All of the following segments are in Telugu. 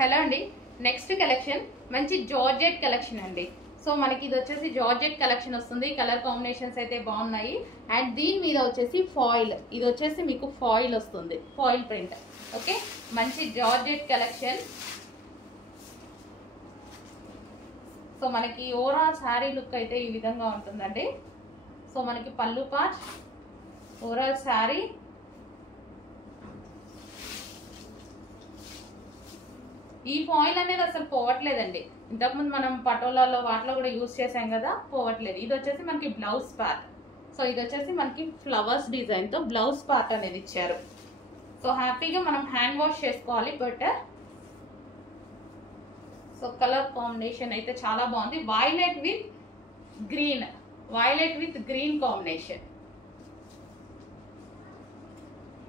హలో అండి, నెక్స్ట్ కలెక్షన్ మంచి జార్జెట్ కలెక్షన్ అండి. సో మనకి ఇది వచ్చేసి జార్జెట్ కలెక్షన్ వస్తుంది. కలర్ కాంబినేషన్స్ అయితే బాగున్నాయి. అండ్ దీని మీద వచ్చేసి ఫాయిల్, ఇది వచ్చేసి మీకు ఫాయిల్ వస్తుంది, ఫాయిల్ ప్రింట్. ఓకే, మంచి జార్జెట్ కలెక్షన్. సో మనకి ఓవరాల్ శారీ లుక్ అయితే ఈ విధంగా ఉంటుందండి. సో మనకి పళ్ళు పార్ట్, ఓవరాల్ శారీ, ఈ ఫాయిల్ అనేది అసలు పోవట్లేదండి. ఇంతకుముందు మనం పటోలాలో వాటిలో కూడా యూజ్ చేసాం కదా, పోవట్లేదు. ఇది వచ్చేసి మనకి బ్లౌజ్ పార్ట్. సో ఇది వచ్చేసి మనకి ఫ్లవర్స్ డిజైన్ తో బ్లౌజ్ పార్ట్ అనేది ఇచ్చారు. సో హ్యాపీగా మనం హ్యాండ్ వాష్ చేసుకోవాలి బెటర్. సో కలర్ కాంబినేషన్ అయితే చాలా బాగుంది. Violet with green, violet with green combination.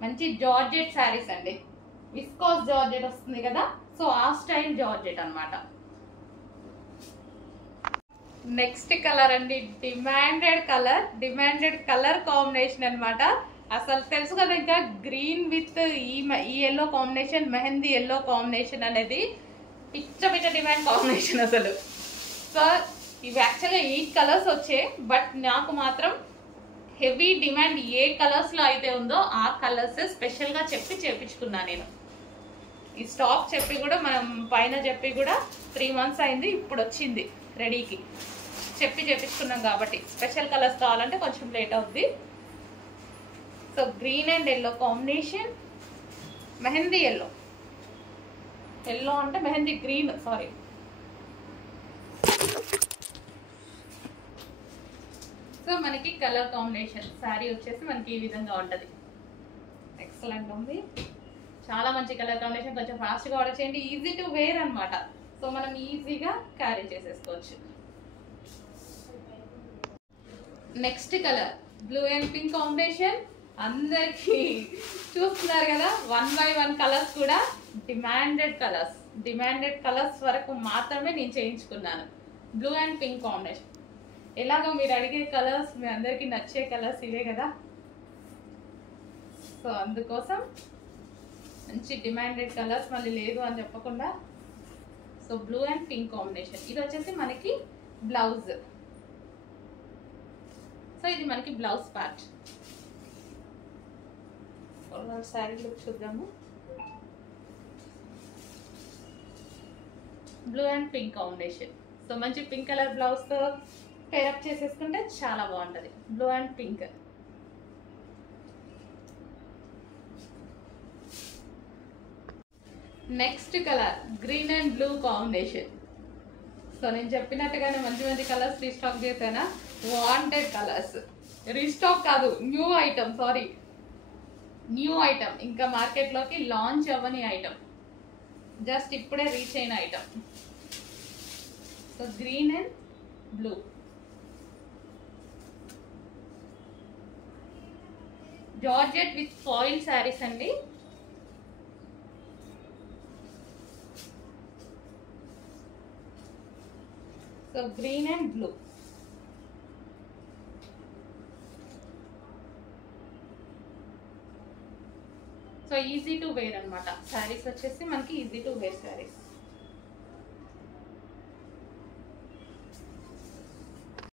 మంచి జార్జెట్ శారీస్ అండి. విస్కోస్ జార్జెట్ వస్తుంది కదా, సో ఆ స్టైల్ జార్జెట్ అన్నమాట. నెక్స్ట్ కలర్ అండి, డిమాండెడ్ కలర్ కాంబినేషన్ అన్నమాట. అసలు తెలుసు కదా, ఇంకా గ్రీన్ విత్ ఈ yellow combination, mehndi yellow combination అనేది పిచ్చ డిమాండ్ కాంబినేషన్ అసలు. సో ఇవి యాక్చువల్గా 8 కలర్స్ వచ్చాయి, బట్ నాకు మాత్రం హెవీ డిమాండ్ ఏ కలర్స్ లో అయితే ఉందో ఆ కలర్స్ స్పెషల్ గా చెప్పి చేపించుకున్నా నేను. ఈ స్టాక్ చెప్పి కూడా మనం పైన చెప్పి కూడా 3 months అయింది, ఇప్పుడు వచ్చింది రెడీకి. చెప్పి చేపించుకున్నాం కాబట్టి స్పెషల్ కలర్స్ కావాలంటే కొంచెం లేట్ అవుద్ది. So green and yellow combination, mehndi yellow, yellow అంటే మెహందీ గ్రీన్, సారీ. సో మనకి కలర్ కాంబినేషన్ శారీ వచ్చేసి మనకి ఈ విధంగా ఉంటది. ఎక్సలెంట్ ఉంది, చాలా మంచి కలర్ కాంబినేషన్. కొంచెం ఫాస్ట్గా ఆర్డర్ చేయండి, ఈజీ టు వేర్ అనమాట. సో మనం ఈజీగా క్యారీ చేసేసుకోవచ్చు. Next colour blue and pink combination. అందరికి చూస్తున్నారు కదా, 1 by 1 కలర్స్ కూడా డిమాండెడ్ కలర్స్ వరకు మాత్రమే నేను చేయించుకున్నాను. Blue and pink combination. ఎలాగో మీరు అడిగే కలర్స్, మీ అందరికి నచ్చే కలర్స్ ఇవే కదా, సో అందుకోసం మంచి డిమాండెడ్ కలర్స్ మళ్ళీ లేదు అని చెప్పకుండా. So blue and pink combination. ఇది వచ్చేసి మనకి బ్లౌజ్. సో ఇది మనకి బ్లౌజ్ పార్ట్. శారీ లుక్ చూద్దాము. Blue and pink combination. So మంచి పింక్ కలర్ బ్లౌజ్ తో పేరప్ చేసేసుకుంటే చాలా బాగుంటది. Blue and pink. Next colour green and blue combination. So నేను చెప్పినట్టుగానే మంచి కలర్స్ రీస్టాక్ చేశానా, వాంటెడ్ కలర్స్. రీస్టాక్ కాదు, new item, sorry, new item. ఇంకా మార్కెట్లోకి లాంచ్ అవ్వని ఐటమ్, జస్ట్ ఇప్పుడే రీచ్ అయిన item. So green and blue. Georgette with foil saris అండి. So green and blue. So easy to wear అనమాట శారీస్ వచ్చేసి మనకి, ఈజీ టు వేర్ శారీస్.